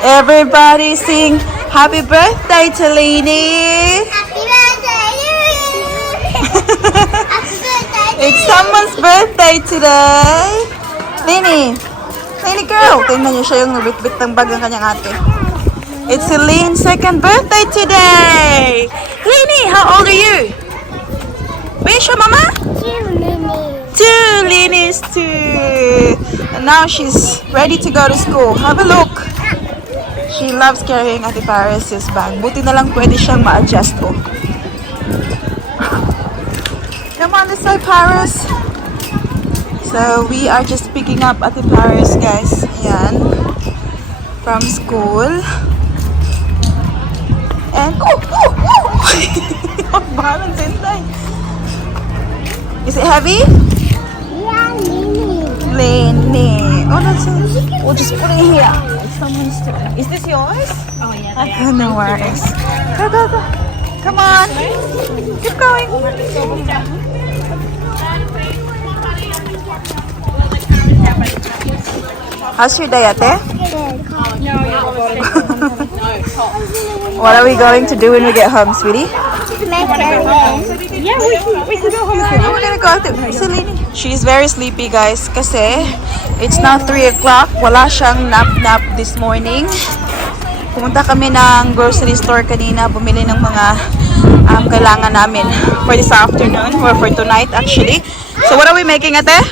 Everybody sing happy birthday to Lini. Happy birthday to you. Happy birthday to It's someone's birthday today. Lini girl. Tingnan niyo siya yung nabitbit ng bag ng kanyang ate. It's Celine's second birthday today. Lini, how old are you? Where's your mama? Two Linis, two. And now she's ready to go to school. Have a look. She loves carrying Ate Paris' bag. Buti na lang pwede siyang ma-adjust po. Come on this side, Paris. So, we are just picking up Ate Paris, guys. Ayan. From school. And, balance inside. Is it heavy? Yeah, Lini. Oh, that's it. We'll just put it here. Someone's Is this yours? Oh, yeah. Okay, no worries. Go. Come on. Keep going. How's your day, Ate? What are we going to do when we get home, sweetie? Yeah, we can go home. We're gonna go to Celine. She's very sleepy, guys, kasi it's now 3 o'clock. Wala siyang nap this morning. Pumunta kami ng grocery store kanina, bumili ng mga kailangan namin for this afternoon or for tonight, actually. So what are we making, Ate?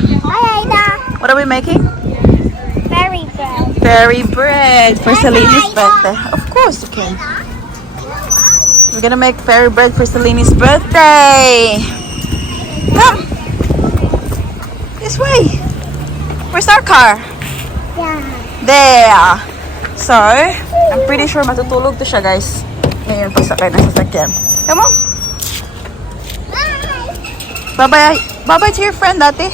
What are we making? Fairy bread for Celine's birthday. Of course you can. We're gonna make fairy bread for Celine's birthday. Come. This way. Where's our car? There. So, I'm pretty sure matutulog to siya, guys. Ngayon, pagsakay na sasakyan. Come on. Bye-bye. Bye-bye to your friend, Ate.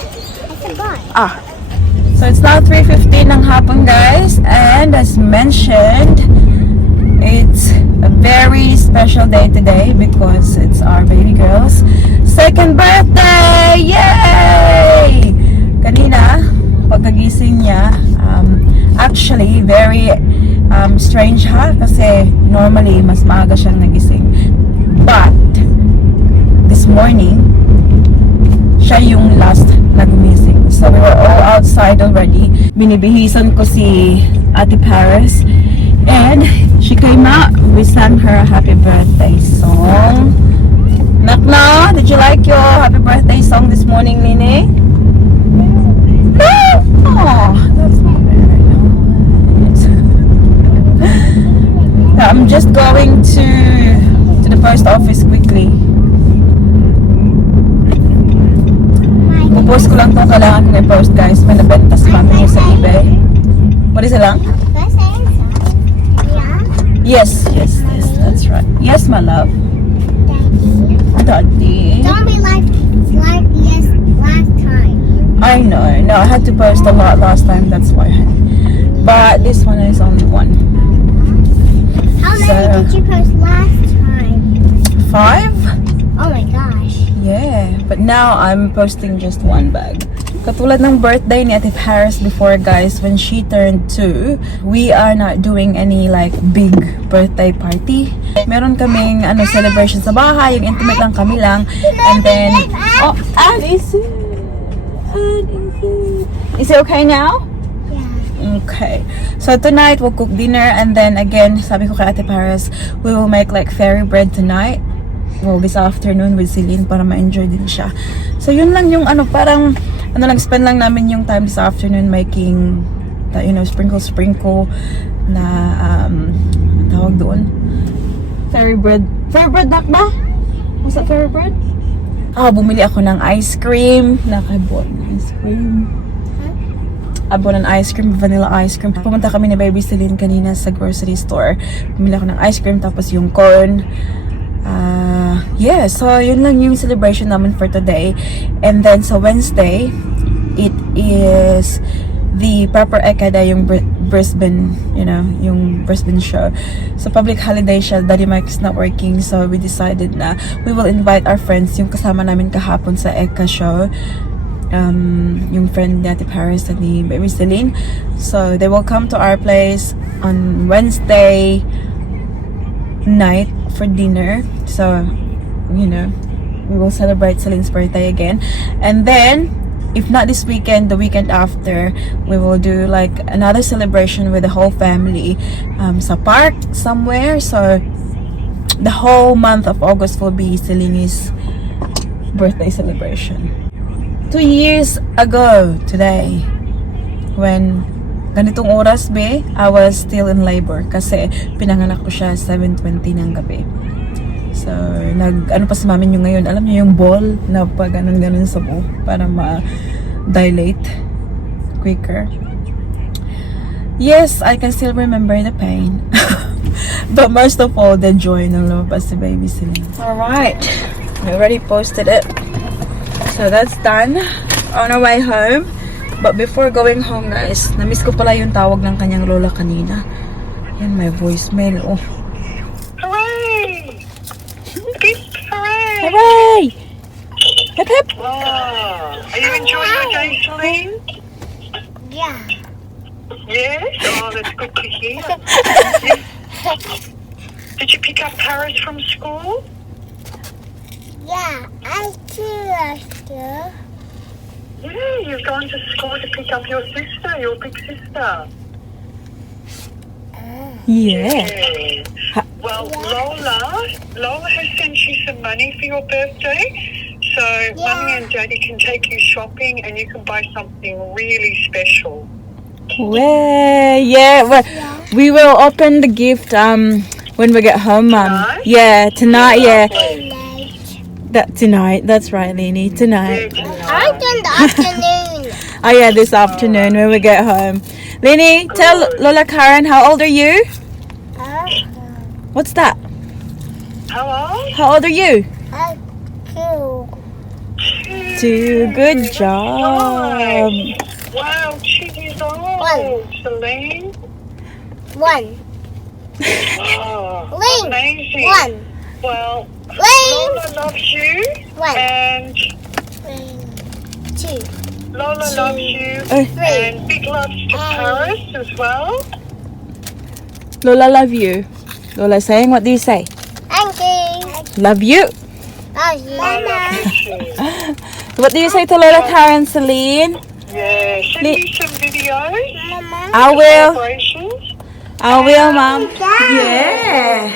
So, it's now 3:15 ng hapon, guys. And as mentioned, it's a very special day today because it's our baby girl's second birthday! Yay! Kanina, pagkagising niya, actually, very strange ha, kasi normally, mas maaga siyang nagising. But, this morning, siya yung last na gumising. So, we were all outside already. Binibihisan ko si Ate Paris. And she came out. We sang her a happy birthday song. Nakna, did you like your happy birthday song this morning, Lini? No! Oh, that's not very nice. I'm just going to the post office quickly. Post ko lang itong kailangan kong i-post, guys. May nabenta sa mami sa eBay. What is it lang? Yes, that's right. Yes, my love. Daddy. Don't be like yes last time. I know. No, I had to post a lot last time. That's why. But this one is only one. How many did you post last time? 5? Oh my gosh. Yeah. But now I'm posting just one bag. Katulad ng birthday ni Ate Paris before, guys, when she turned 2, we are not doing any like big birthday party. Meron kaming celebration sa bahay, yung intimate lang kami lang. And then, oh, Alice! Is it okay now? Yeah. Okay. So tonight, we'll cook dinner and then again, sabi ko kay Ate Paris, we will make like fairy bread tonight. Well, this afternoon with Celine para ma-enjoy din siya. So yun lang yung parang spend lang namin yung time this afternoon making sprinkle na tawag doon, fairy bread ba? What's that, fairy bread? Bumili ako ng ice cream. Nakabot ng ice cream. Abo ng ice cream, vanilla ice cream. Pumunta kami ni Baby Celine kanina sa grocery store. Bumili ako ng ice cream tapos yung corn. Yeah, so yun lang yung celebration namin for today. And then sa Wednesday, it is the proper Ekada, yung Brisbane, yung Brisbane show. So public holiday siya, Daddy Mike's not working, so we decided na we will invite our friends, yung kasama namin kahapon sa Eka show. yung friend ni Ate Paris at ni Baby Celine. So they will come to our place on Wednesday night for dinner. So, you know, we will celebrate Celine's birthday again. And then, if not this weekend, the weekend after, we will do like another celebration with the whole family sa park somewhere. So, the whole month of August will be Celine's birthday celebration. 2 years ago today, when ganitong oras be, I was still in labor kasi pinanganak ko siya 7:20 ng gabi. So, ano pa si mami nyo ngayon, alam niyo yung ball na pa ganun-ganun sa buo para ma-dilate quicker. Yes, I can still remember the pain. But most of all, the joy ng lumabas si Baby Celine. Alright, we already posted it. So that's done. On our way home. But before going home, guys, na-miss ko pala yung tawag ng kanyang lola kanina. Yan, may voicemail. Oh. Hooray! Big hooray! Hooray! Hip hip! Wow! Are you enjoying your day, Celine? Yeah. Yes? Oh, that's good to hear. Did you pick up Paris from school? Yeah, I do. Yeah, you've gone to school to pick up your sister, your big sister. Yeah. Well, Lola has sent you some money for your birthday. So Mummy and Daddy can take you shopping and you can buy something really special. Well, yeah, well, we will open the gift when we get home, Mum. Tonight? Yeah, tonight, yeah. Late. Tonight, that's right, Lini, tonight. I done the afternoon. Oh yeah, this afternoon when we get home. Lini, tell Lola Karen, how old are you? What's that? Hello? How old are you? Two. 2. Good job. Wow, 2 years old, One. Celine. 1. Oh, Link. amazing. 1. Well, Link. Lola loves you, 1. and 2. Lola loves you, Eh. and big loves to Paris as well. Lola love you. Lola saying, what do you say? Thank you. Love you. I love you too. What do you say to Lola Karen, Celine? Yeah, send me some videos, I will. celebrations. I will, Mom. Yeah.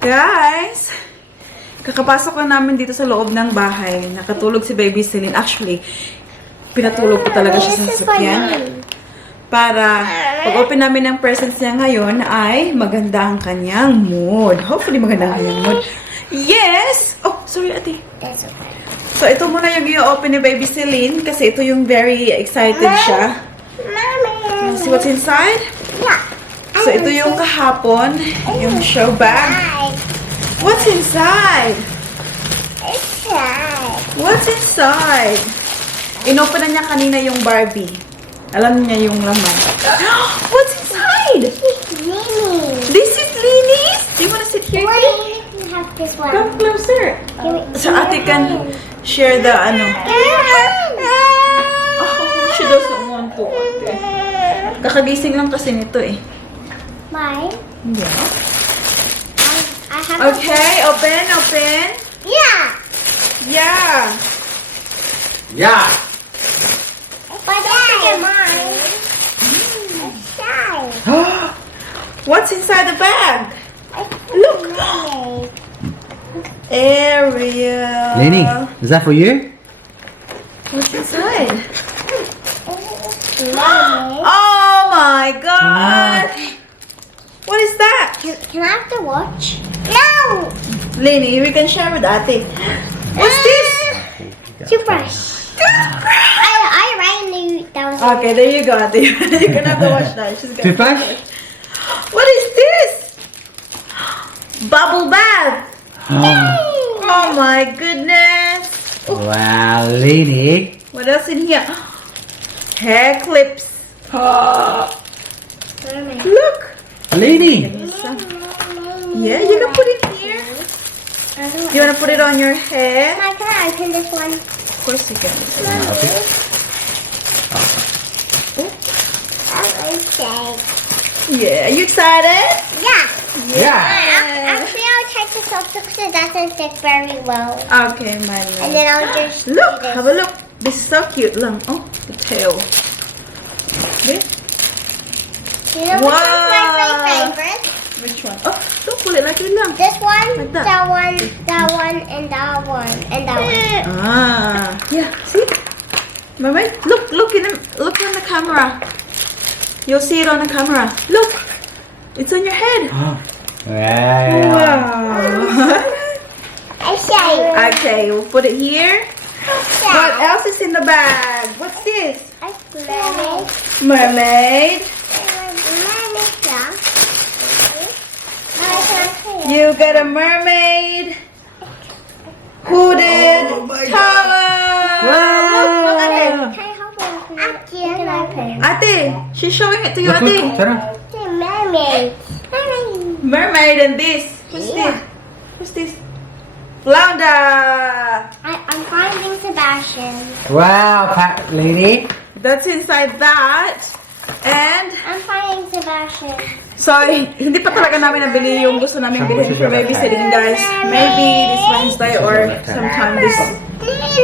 Guys, kakapasok lang namin dito sa loob ng bahay. Nakatulog si Baby Celine. Actually, pinatulog ko talaga siya sa sasakyan. Para pag-open namin ng presents niya ngayon ay maganda ang kanyang mood. Hopefully maganda ang kanyang mood. Yes! Oh, sorry ate. That's okay. So ito muna yung i-open ni Baby Celine kasi ito yung very excited siya. Mommy. See what's inside? Yeah. So ito yung kahapon, yung show bag. What's inside? What's inside? Inopen na niya kanina yung Barbie. Alam niya yung laman. What's inside? This is Lily's? Do you want to sit here? You have this one. Come closer. So ate can share the ano. Oh, she doesn't want to. Ate. Kakagising lang kasi nito eh. Mine. Yeah. I have. Okay, open. Yeah. Yeah. Yeah. But don't forget mine. Inside. What's inside the bag? Look. Ariel. Lenny, is that for you? What's inside? Mommy. Oh my god. What is that? Can I have the watch? No. Lenny, we can share with Ate. What's this? Toothbrush. I already knew that was. Okay, there you go, Ate. You can have to watch that. She's gonna. Toothbrush? What is this? Bubble bath. Oh. Oh my goodness. Wow, Lenny. What else in here? Hair clips. Look. Lenny. Yeah, you can put it here. You want to put it on your hair? Can I open this one? Of course you can. I'm excited. Yeah, are you excited? Yeah. Yeah. Actually, I'll try to soft because it doesn't stick very well. Okay, my love. And then I'll just Look, do this. have a look. This is so cute lang. Oh, the tail. Okay. You know which one's my favorite? Which one? Oh, don't pull it like it lang. This one, Like that. that one, and that one, and that one. Ah, yeah. See, Mama, look on the camera. You'll see it on the camera. Look, it's on your head. Wow. Wow. I say. Okay, we'll put it here. What else is in the bag? What's this? Mermaid. Mermaid. Mermaid, yeah. You got a mermaid. Hooded towel. Look at it. Can I help her? Can I open? Ate, she's showing it to you, Look, look, Ate. Sarah. Mermaid. Mermaid and this. What's Yeah. this? What's this? Flounder. I'm finding Sebastian. Wow, Pat lady. That's inside that. And I'm finding Sebastian. sorry, hindi pa talaga namin nabili yung gusto namin bilhin for babysitting, guys. Maybe this Wednesday or sometime this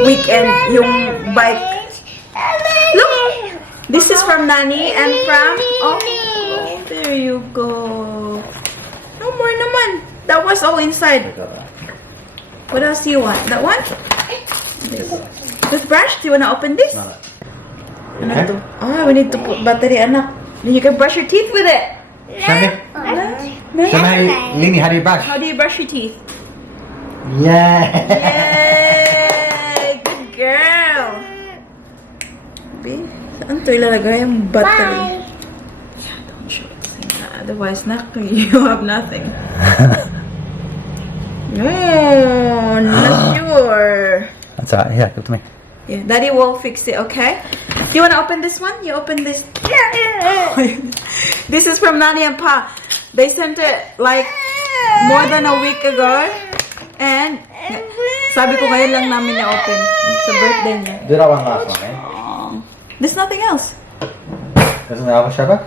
weekend yung bike. Look, this is from Nani and from there you go. No more naman. That was all inside. What else do you want? That one? This. Toothbrush? Do you want to open this? Ano to? Ah, we need to put battery, anak. Then you can brush your teeth with it. Show me. Show me, Lini, how do you brush? How do you brush your teeth? Yeah. Yay! Good girl! Babe, saan to ilalagay ang battery? Bye. Yeah, don't show it. Otherwise, you have nothing. No, not sure. That's alright. Here, give it to me. Yeah, Daddy will fix it, okay? Do you want to open this one? You open this. This is from Nani and Pa. They sent it like more than a week ago. And sabi ko ngayon lang namin na-open. Sa birthday niya. Do that one last one, eh? There's nothing else. Isn't the other Shabbat?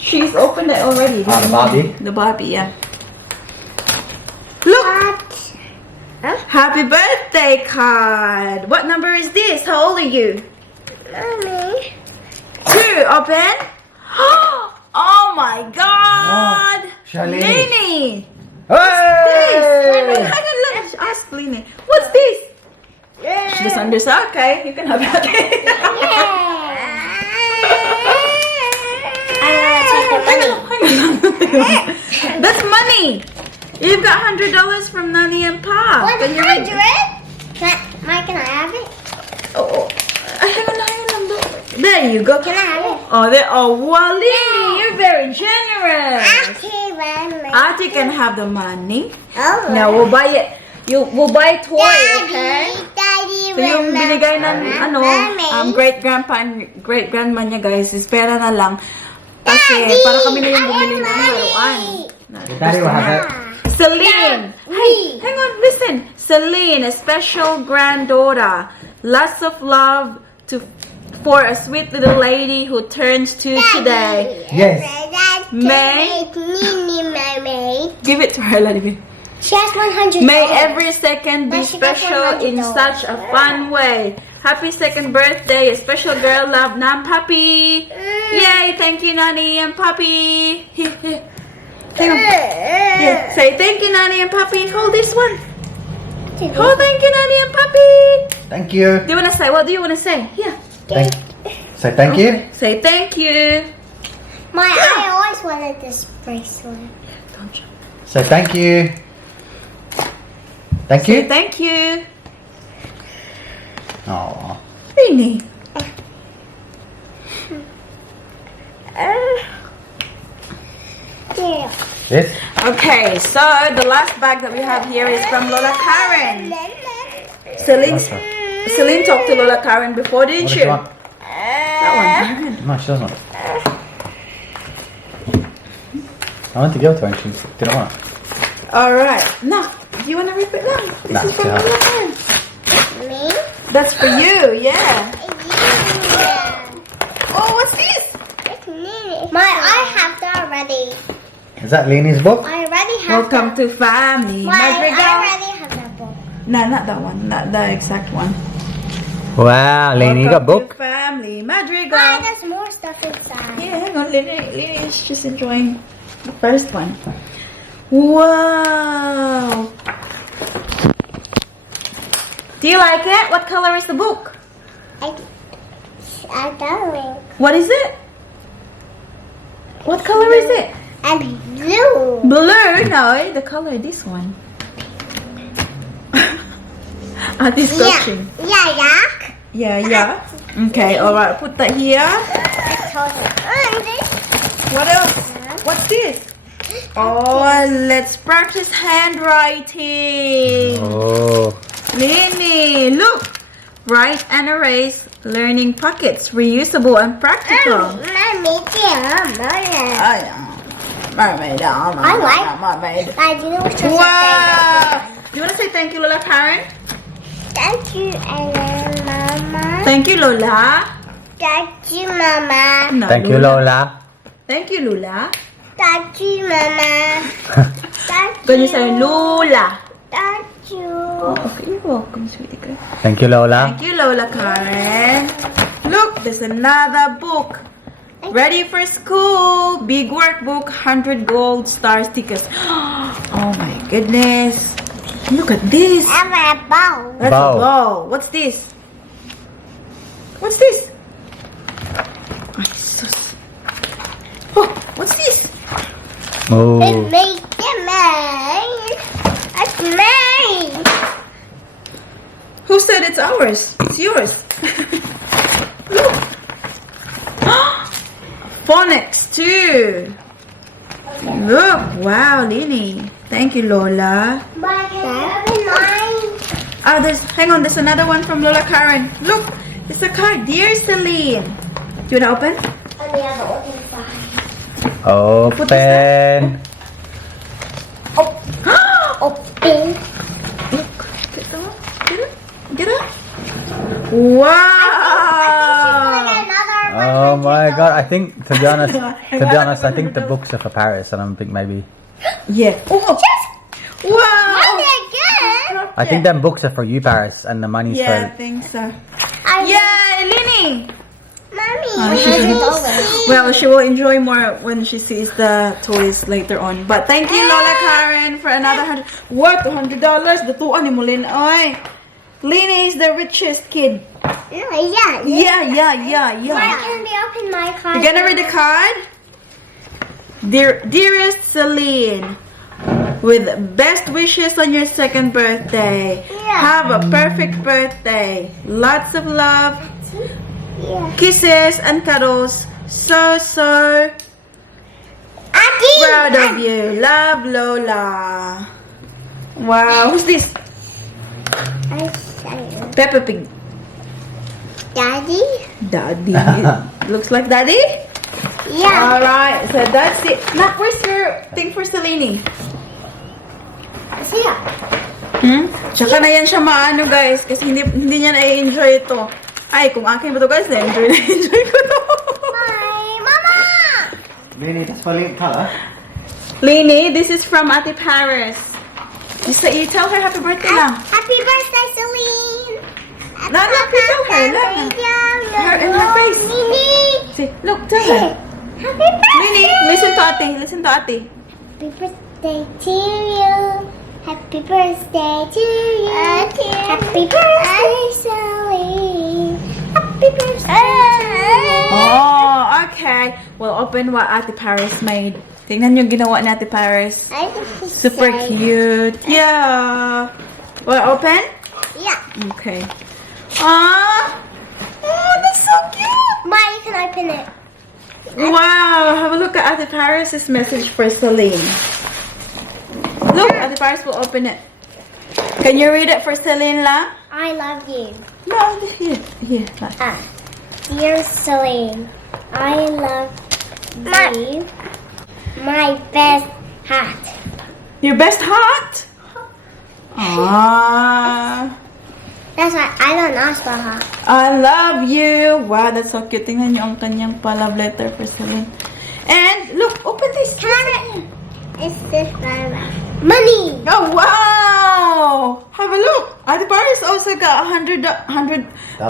She's opened it already. Ah, the Barbie? The Barbie, yeah. Look! Happy birthday card! What number is this? How old are you? Mommy. 2. Open. Oh my God! Charlene. Lini! Hey! Hang on, let me ask Lini. What's this? She doesn't understand. Okay, you can have that. That's money. You've got $100 from Nani and Pa. Can you read? 100? Mike, can I have it? Oh, hang on. There you go. Can I have it? Oh, there. Oh, wow, Lini, you're very generous. Okay, Mommy. Ati can have the money. Oh. Now we'll buy it. We'll buy a toy, okay? Daddy, So yung binigay ng great grandpa and great grandma niya, guys, is pera na lang. Kasi para kami na yung bumili ng haruan. Daddy will have it. Celine! Hey, hang on, listen. Celine, a special granddaughter. Lots of love for a sweet little lady who turns 2 today. Yes. May give it to her, Ladivin. She has 100. May every second be She got special in $100. such a fun way. Happy second birthday, a special girl love, Nam Papi. Yay, thank you, Nani and Papi. Here. Hang on. Here, say thank you, Nani and Papi. Hold this one. Oh, thank you, Nani and Papi. Thank you. Do you want to say? What do you want to say? Yeah. Say thank you. Say thank you. I always wanted this bracelet. Don't you? Say thank you. Thank Say you. thank you. Aww. Really? Yeah. Yes. Okay, so the last bag that we have here is from Lola Karen. Celine talked to Lola Karen before, didn't What does you? she want? That one. No, she doesn't. I went to give it to her and she didn't want it. All right. Now, do you want to rip it down? This Nah, is from yeah. Lola Karen. Me? That's for you, yeah. Yeah. Oh, what's this? It's me. I have that already. Is that Leanie's book? I already have Welcome to family. I Madrigal. already have that book. No, not that one. Not the exact one. Wow, Leanie, you got a Welcome book? to family. Madrigal. Why, there's more stuff inside. Yeah, hang on. Lily is just enjoying the first one. Wow. Do you like it? What color is the book? I don't. What is it? What color is it? And blue. Blue? No, the color this one. Auntie searching. Yeah. Yeah. Okay, alright. Put that here. This. What else? What's this? Oh, let's practice handwriting. Oh. Lini, look. Write and erase learning pockets. Reusable and practical. Mermaid. I like mermaid. Dad, you know what's your Wow. Do you want to say thank you, Lola Karen? Thank you, Ellen, Mama. Thank you, Lola. Thank you, Mama. No, Thank you, Lola. Thank you, Lola. Thank you, Mama. Thank Can you say Lola? Thank you. Okay, you're welcome, sweetie girl. Thank you, Lola. Thank you, Lola Karen. Look, there's another book. Ready for school. Big workbook, 100 gold star stickers. Oh my goodness. Look at this. I have a bowl. That's Bow. a bow. What's this? What's this? Ay, sus. Oh, what's this? Oh. It makes it mine. It's mine. Who said it's ours? It's yours. Look. Phonics too. Look. Wow, Lini. Thank you, Lola. But it's mine. Ah, hang on, there's another one from Lola Karen. Look, it's a card. Dear Celine. Do you want to open? And the other one inside. Open. Open. Look, get that. Get it? Wow. Oh my god, I think, to be honest, I think the books are for Paris. I don't think maybe. Yeah. Oh. Wow. Again. I think them books are for you, Paris, and the money's Yeah, I for... think so. I Yeah, Lini. Mommy. Well, she will enjoy more when she sees the toys later on. But thank you, Lola Karen, for another 100. What? $100? The two ni mo, Lin. Oy. Lini is the richest kid. Yeah. Yeah. Why can't they open my card? You gonna read the card? Dearest Celine, with best wishes on your second birthday. Yeah. Have a perfect birthday. Lots of love, Yeah. kisses and cuddles. So Adi. proud of you. Love, Lola. Wow, who's this? I say Peppa Pig. Daddy. Daddy. Looks like Daddy. Yeah. Alright, so that's it. Now, where's your thing for Celine? See ya. Tsaka na yan siya maano guys, kasi hindi niya na-enjoy ito. Ay, kung akin ba ito guys, na-enjoy ko ito. Bye, Mama. Really, that's for color? Lainey, this is from Ate Paris. You tell her happy birthday lang. Happy birthday, Celine. No, tell her lang. Her in her face. See, look, tell her. Happy birthday. Lainey, listen to Ate. Listen to Ate. Happy birthday to you. Happy birthday to you. Happy birthday, Celine. Happy birthday. Oh, okay. We'll open what Ate Paris made. Tingnan yung ginawa ni Ate Paris. Super cute. Yeah. Well, open? Yeah. Okay. Ah. Oh, that's so cute. Ma, you can open it. Wow. Have a look at Ate Paris' message for Celine. Look, Ate Paris will open it. Can you read it for Celine la? I love you. No, here. Dear Celine, I love you. My best hat. Your best hat? Ah. That's why I don't ask for her. I love you. Wow, that's so cute. Tingnan niyo ang kanyang love letter for Celine. And look, open this. It's this money. Oh wow! Have a look. Ate Paris also got 100.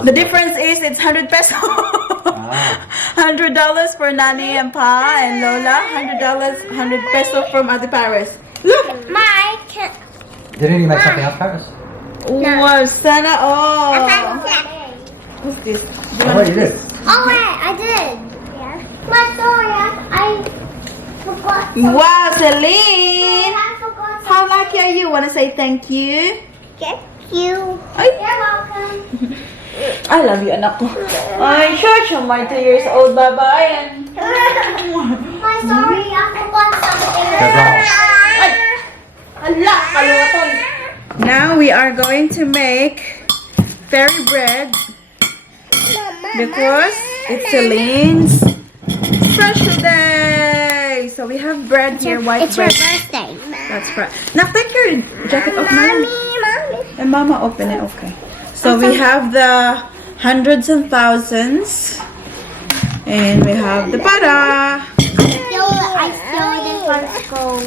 The difference is it's 100 peso. $100 for Nani and Pa and Lola. $100, 100 peso from Ate Paris. Look. My Didn't you make something up, Paris? Wow, sana all. What's this? Oh, you did. Oh wait, I did. Yeah. My sorry, I forgot. Wow, Celine. I forgot. How lucky are you? Want to say thank you? Thank you. Ay. You're welcome. I love you, anak ko. Ay, sure, my 2 years old. Bye-bye. My sorry, I forgot something. Ay. Ala, kalimutan. Now we are going to make fairy bread because it's Celine's special day. So we have bread here, white It's bread. her birthday. That's right. Now take your jacket off, Mommy. Mommy. And Mama open it, okay. So we have the hundreds and thousands. And we have the para. I stole it from school.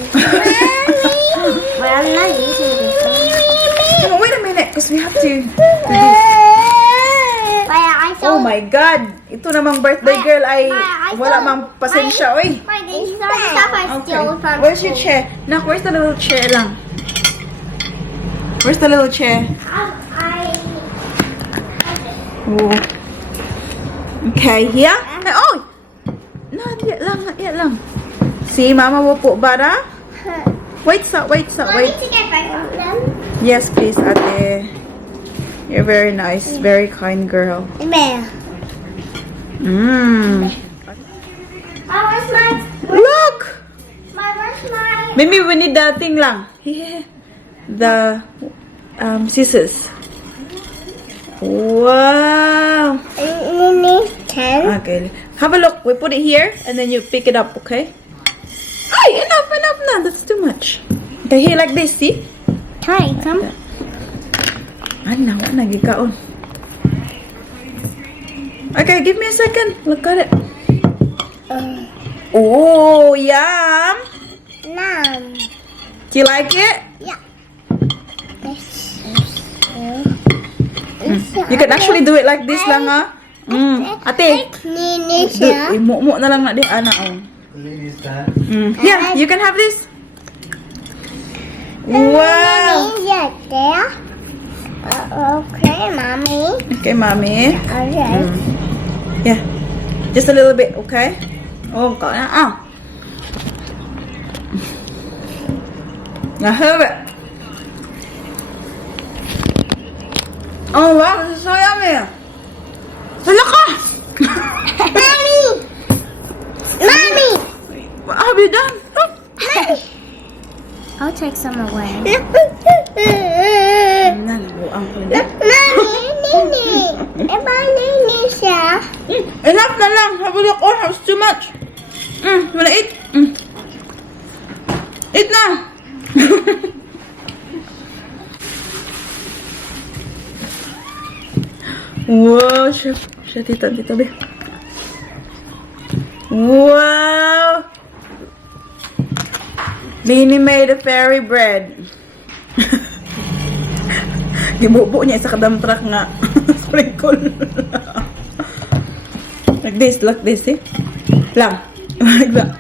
But I'm not using this one. Oh, wait a minute, because we have to do this. I Oh stole my God! Ito namang birthday girl ay wala mang pasensya, oy. this is all the stuff I Okay. stole from Where's your school. chair? Nak, where's the little chair lang? Where's the little chair? Oh. Okay, here? Ay, oh! Not yet lang, not yet lang. See, Mama will put butter. Wait, stop, wait, stop, Want me wait. to get back on them? Yes, please, Ate. You're very nice, very kind girl. Meh. Mmm. Where's my... Look! Where's my... Maybe we need the thing lang. The scissors. Wow. Need 10? Okay. Have a look. We put it here and then you pick it up, okay? Ay, enough na. That's too much. Okay, here like this, see? Try, come. Ano, nagikaon. Okay, give me a second. Look at it. Oh, yum. Nom. Do you like it? Yeah. You can actually do it like this lang, ha? Ate. Nini siya. Imo na lang na din, ana, oh. Yeah, you can have this. Wow. Mommy, yeah, there. Okay, mommy. Okay, mommy. Okay. Yeah. Just a little bit, okay? Oh, got it. Oh. Now have it. Oh, wow, this is so yummy. Hala ka! Mommy! Mommy! What have you done? Oh. I'll take some away. Nanabuang ko na. Mommy, Nini. Iba Nini siya. Enough na lang. Have a look. Oh, that's too much. Wanna eat? Eat na. Wow, chef. Siya, tita, be. Wow. Lini made a fairy bread. Gibubo niya sa kadam truck nga. Sprinkle. Like this, eh? Lang. Like that.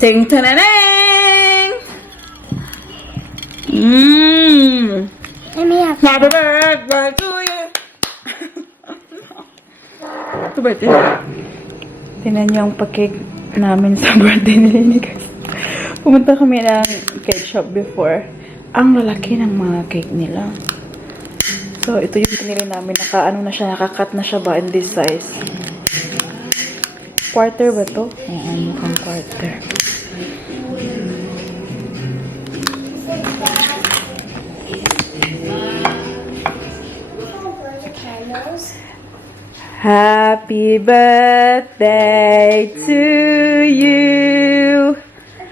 Ting tananang! Let me have Happy birthday to you! Happy birthday. Tingnan niyo ang pa-cake namin sa birthday nila ni guys. Pumunta kami ng cake shop before. Ang lalaki ng mga cake nila. So, ito yung pinili namin. Nakakat na siya ba in this size? Quarter ba to? Oo, mukhang quarter. Happy birthday to you.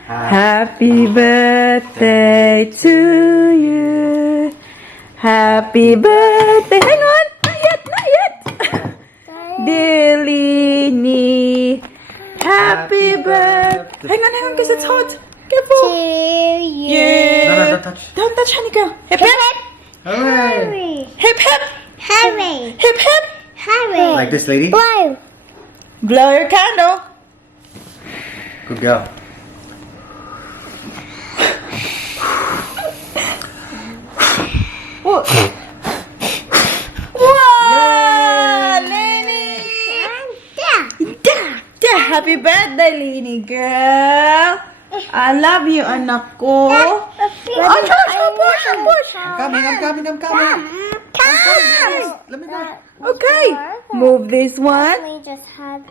Happy birthday to you. Happy birthday. Hang on. Not yet, not yet. Dear Lini. Happy birthday. Hang on, because it's hot. Careful. To you. Yeah. Don't touch. Don't touch, honey girl. Hip hip. Harry. Hip hip. Harry. Hip hip. Harry. Like this, lady. Blow. Blow your candle. Good girl. Whoa. Wow, Lini. Da. Happy birthday, Lini girl. I love you, anak ko. Oh, push. I'm coming. Let me go. Okay. Move this one. We just had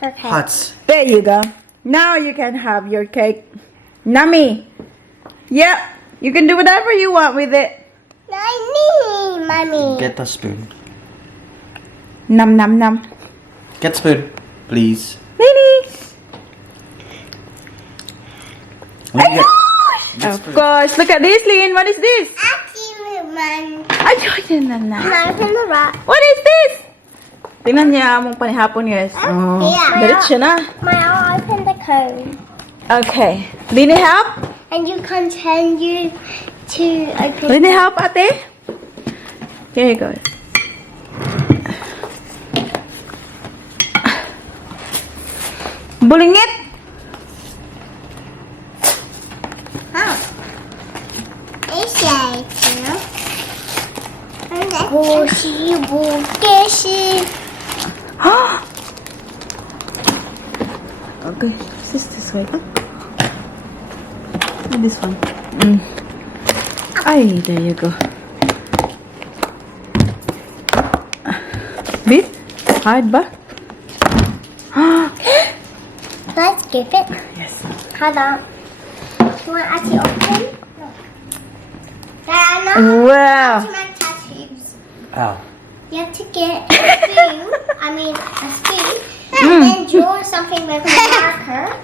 her cake. Huts. There you go. Now you can have your cake. Nummy. Yep. You can do whatever you want with it. Mommy. Get the spoon. Num num num. Get spoon, please. Lini. Let me get Of course. Look at this, Lin. What is this? Ay, na. Open the wrap. What is this? Tingnan niya mong panihapon, guys. Oh, Yeah. diretso na. I'll open the cone. Okay. Lini, help? And you continue to open. Lini, help, ate? Here you go. Bulingit. Bushy, bushy. Okay, this way. This one. Ay, there you go. Bit? Hard ba? Let's skip it. Yes. Hold on. You want actually open? No. Diana, Wow. to make tattoos. Ow. You have to get a spoon. A spoon. And then draw something with a marker.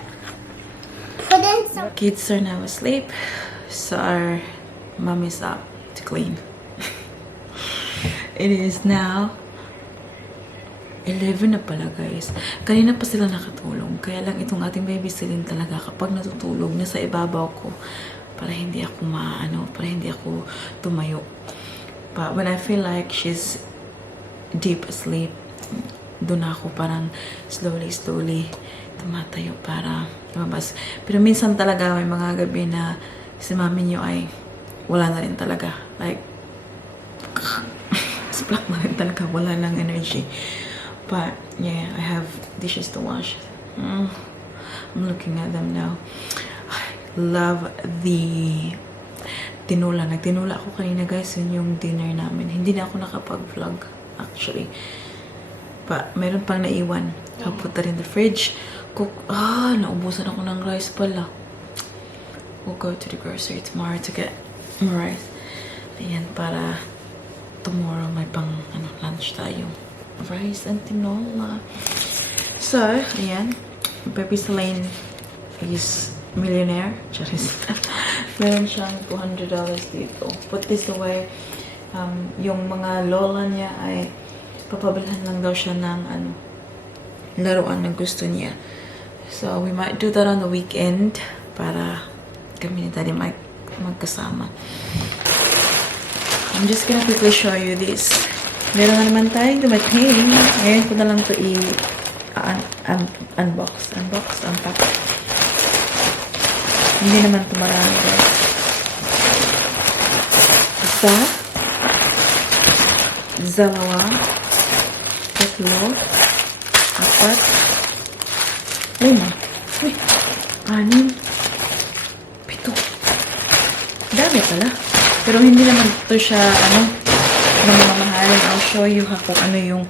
Put in some. Kids are now asleep, so our mom is up to clean. It is now 11 na pala, guys. Kanina pa sila nakatulog. Kaya lang itong ating baby Celine talaga kapag natutulog nasa ibabaw ko para hindi ako para hindi ako tumayo. But when I feel like she's deep asleep, doon ako parang slowly tumatayo para lumabas. Pero minsan talaga may mga gabi na si mami niyo ay wala na rin talaga. Like, splak na rin talaga. Wala nang energy. But, yeah, I have dishes to wash. I'm looking at them now. I love the tinola. Nagtinola ako kanina, guys. Yun yung dinner namin. Hindi na ako nakapag-vlog, actually. But, meron pang naiwan. I'll put that in the fridge. Naubusan ako ng rice pala. We'll go to the grocery tomorrow to get more rice. Ayan, para tomorrow may pang lunch tayo. Rice and tinola. So, ayan. Baby Celine is millionaire. Charis. Meron siyang $200 dito. Put this away. Yung mga lola niya ay papabilhan lang daw siya ng laruan na gusto niya. So, we might do that on the weekend para kami ni Daddy magkasama. I'm just gonna quickly show you this. Meron na naman tayong dumating. Ngayon ko na lang ito unbox. Unpack. Hindi naman ito marami, guys. Isa. Dalawa. Tatlo. Apat. 5. 6. 7. Dami pala. Pero hindi naman ito siya, mamahalin. I'll show you kung ano yung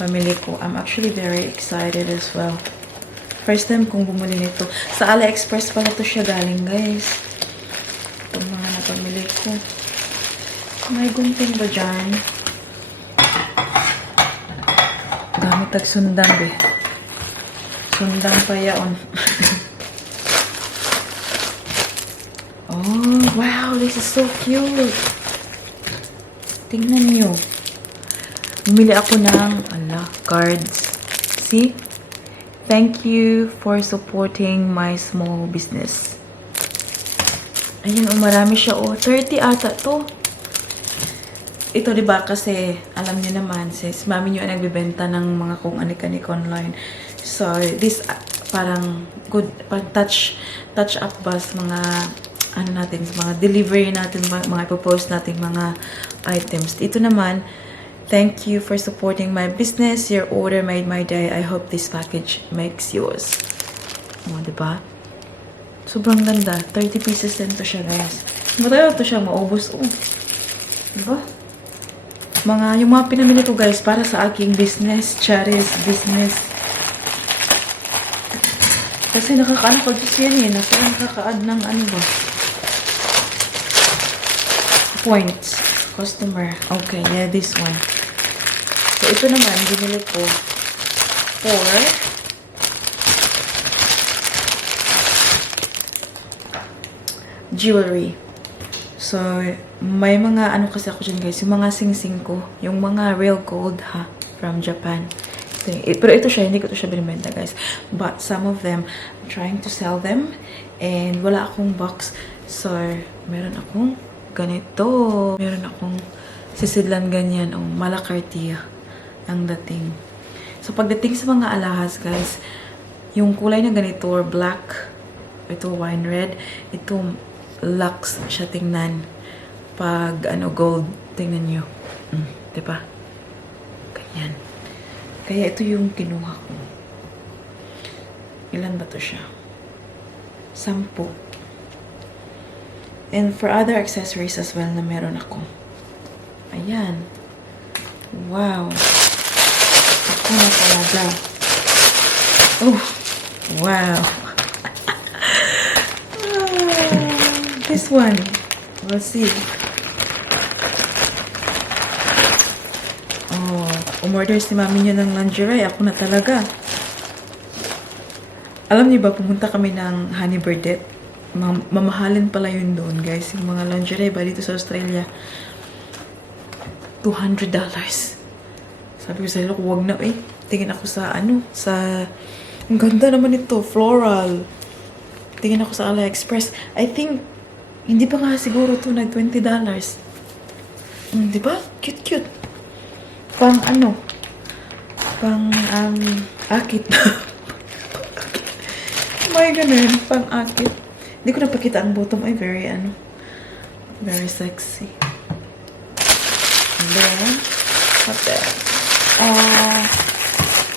pamili ko. I'm actually very excited as well. First time kong bumili nito. Sa AliExpress pala ito siya galing, guys. Itong mga napamili ko. May gunting ba dyan? Gamit sundan, be. Sundan pa yaon. Oh, wow, this is so cute. Tingnan nyo. Bumili ako ng, cards. See? Thank you for supporting my small business. Ayun, marami siya. 30 ata to. Ito, diba, kasi, alam niyo naman, sis, mami niyo ay nagbibenta ng mga kung anik-anik online. So, this, parang, good, touch up ba sa mga, natin, mga delivery natin, mga ipopost natin mga items. Ito naman, thank you for supporting my business. Your order made my day. I hope this package makes yours. O, diba? Sobrang ganda. 30 pieces din to siya, guys. Matagal to siya maubos. Oh. Diba? Yung mga pinamili ko, guys, para sa aking business. Charis business. Kasi nakaka-ano ko yan eh. Nakaka-add ng ba? Points. Customer. Okay, yeah, this one. So, ito naman, binili ko for jewelry. So, may mga kasi ako dyan, guys. Yung mga sing-sing ko. Yung mga real gold, ha? From Japan. Pero ito siya, hindi ko ito siya binibenta, guys. But some of them, I'm trying to sell them. And wala akong box. So, meron akong ganito. Meron akong sisidlan ganyan. O, malakartiya ang dating. So, pagdating sa mga alahas, guys, yung kulay na ganito, or black, ito wine red, ito lux siya tingnan. Pag, gold, tingnan nyo. Diba? Ganyan. Kaya ito yung kinuha ko. Ilan ba to siya? 10. And for other accessories as well na meron ako. Ayan. Wow. Ako na talaga. Oh. Wow. This one. Let's see. Oh, umorder si mami niyo ng lingerie. Ako na talaga. Alam niyo ba, pumunta kami ng Honey Birdette. Mamahalin pala yun doon, guys. Yung mga lingerie ba dito sa Australia. $200. Sabi ko sa ilo, huwag na eh. Tingin ako sa ang ganda naman ito, floral. Tingin ako sa AliExpress. I think, hindi pa nga siguro ito nag $20. Diba? Cute. Pang akit. May ganun, pang akit. Hindi ko napakita ang bottom. Ay, very sexy. And then, what else?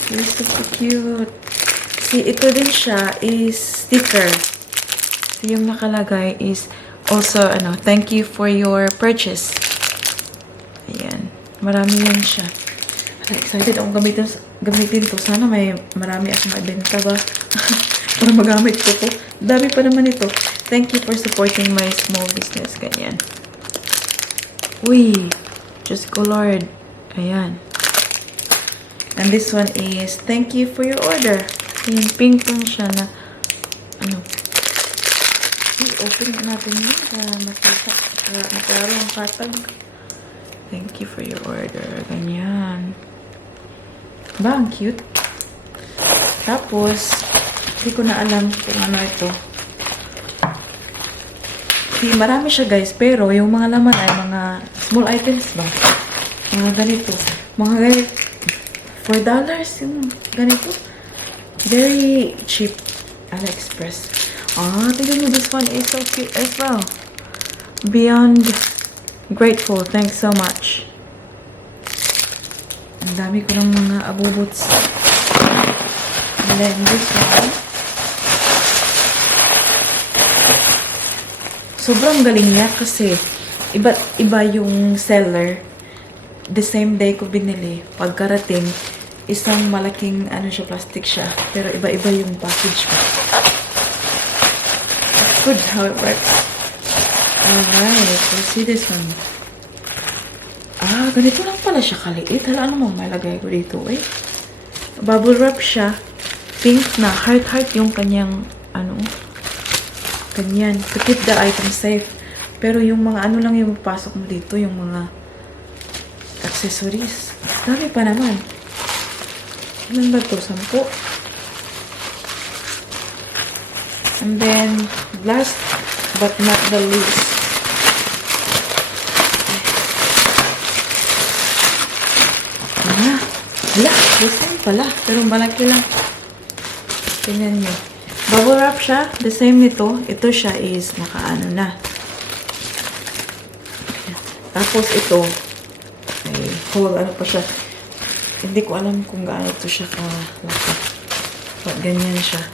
This is so cute. See, ito din siya is sticker. Yung nakalagay is also, thank you for your purchase. Ayan. Marami yan siya. Excited akong gamitin to. Sana marami akong mabenta ba? Para magamit ko to. Dami pa naman ito. Thank you for supporting my small business. Ganyan. Uy. Just colored. Ayan. And this one is, thank you for your order. Yung pink tone siya na, open natin yun para makita. Para maklaro ang katag. Thank you for your order. Ganyan. Ba, ang cute. Tapos, hindi ko na alam kung ano ito. Marami siya, guys. Pero, yung mga laman ay mga small items ba? Mga ganito. Mga ganito. $4 yung ganito. Very cheap. AliExpress. Tignan mo, this one is so cute as well. Beyond grateful. Thanks so much. Ang dami ko ng mga abubuts. And then this one. Sobrang galing niya kasi iba yung seller. The same day ko binili. Pagkarating, isang malaking plastic siya. Pero iba-iba yung package ko. That's good how it works. Alright, let's see this one. Ganito lang pala siya kaliit. Hala, ano mo malagay ko dito eh? Bubble wrap siya. Pink na. Heart yung kanyang, ganyan. To keep the item safe. Pero yung mga lang yung papasok mo dito. Yung mga accessories. Dami pa naman. Ilan ba ito? 10? And then, last but not the least, wala, the same pala. Pero malaki lang. Tingnan nyo. Bubble wrap siya. The same nito. Ito siya is nakaano na. Tapos ito, may whole ano pa siya. Hindi ko alam kung gaano ito siya kalaki. But ganyan siya.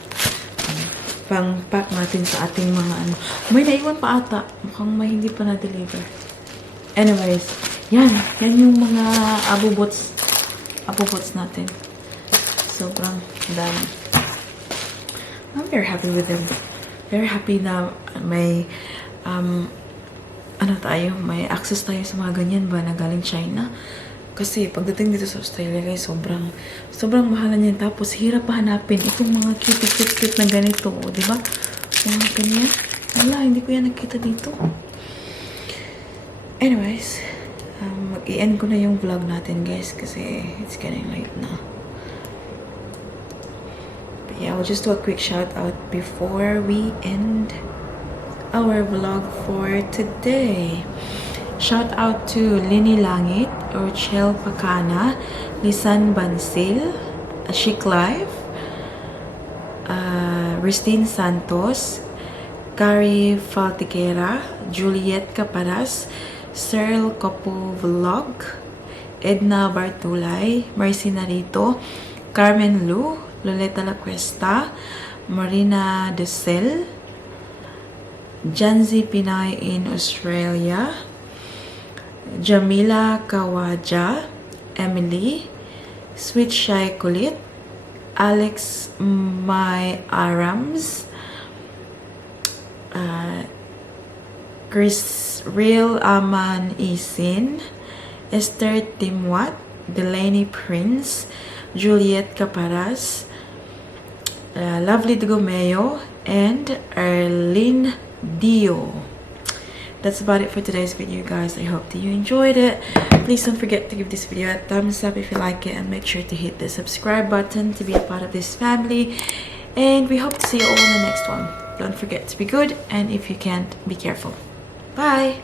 Pang-pack natin sa ating mga ano. May naiwan pa ata. Mukhang may hindi pa na-deliver. Anyways, yan. Yan yung mga abubots natin. Sobrang dami. I'm very happy with them. Very happy na may may access tayo sa mga ganyan ba na galing China. Kasi pagdating dito sa Australia guys, sobrang mahalan yan. Tapos hirap pa hanapin itong mga cute na ganito, di ba? Mga ganyan. Wala, hindi ko yan nakita dito. Anyways, mag-i-end ko na yung vlog natin guys kasi it's getting late na. But yeah, I'll just do a quick shout out before we end our vlog for today. Shout out to Lini Langit, Urchel Pacana, Lisan Bansil, Chic Life, Ristine Santos, Kari Faltiquera, Juliet Caparas, Cyril Copo Vlog, Edna Bartulay, Mercy Narito, Carmen Lu, Loleta La Cuesta, Marina Desel, Janzi Pinay in Australia, Jamila Kawaja, Emily, Sweet Shy Kulit, Alex May Arams, Chris Real Aman Isin, Esther Timwat, Delaney Prince, Juliet Caparas, Lovely Dugomeo, and Erlene Dio. That's about it for today's video guys. I hope that you enjoyed it. Please don't forget to give this video a thumbs up if you like it, and make sure to hit the subscribe button to be a part of this family. And we hope to see you all in the next one. Don't forget to be good, and if you can't, be careful. Bye!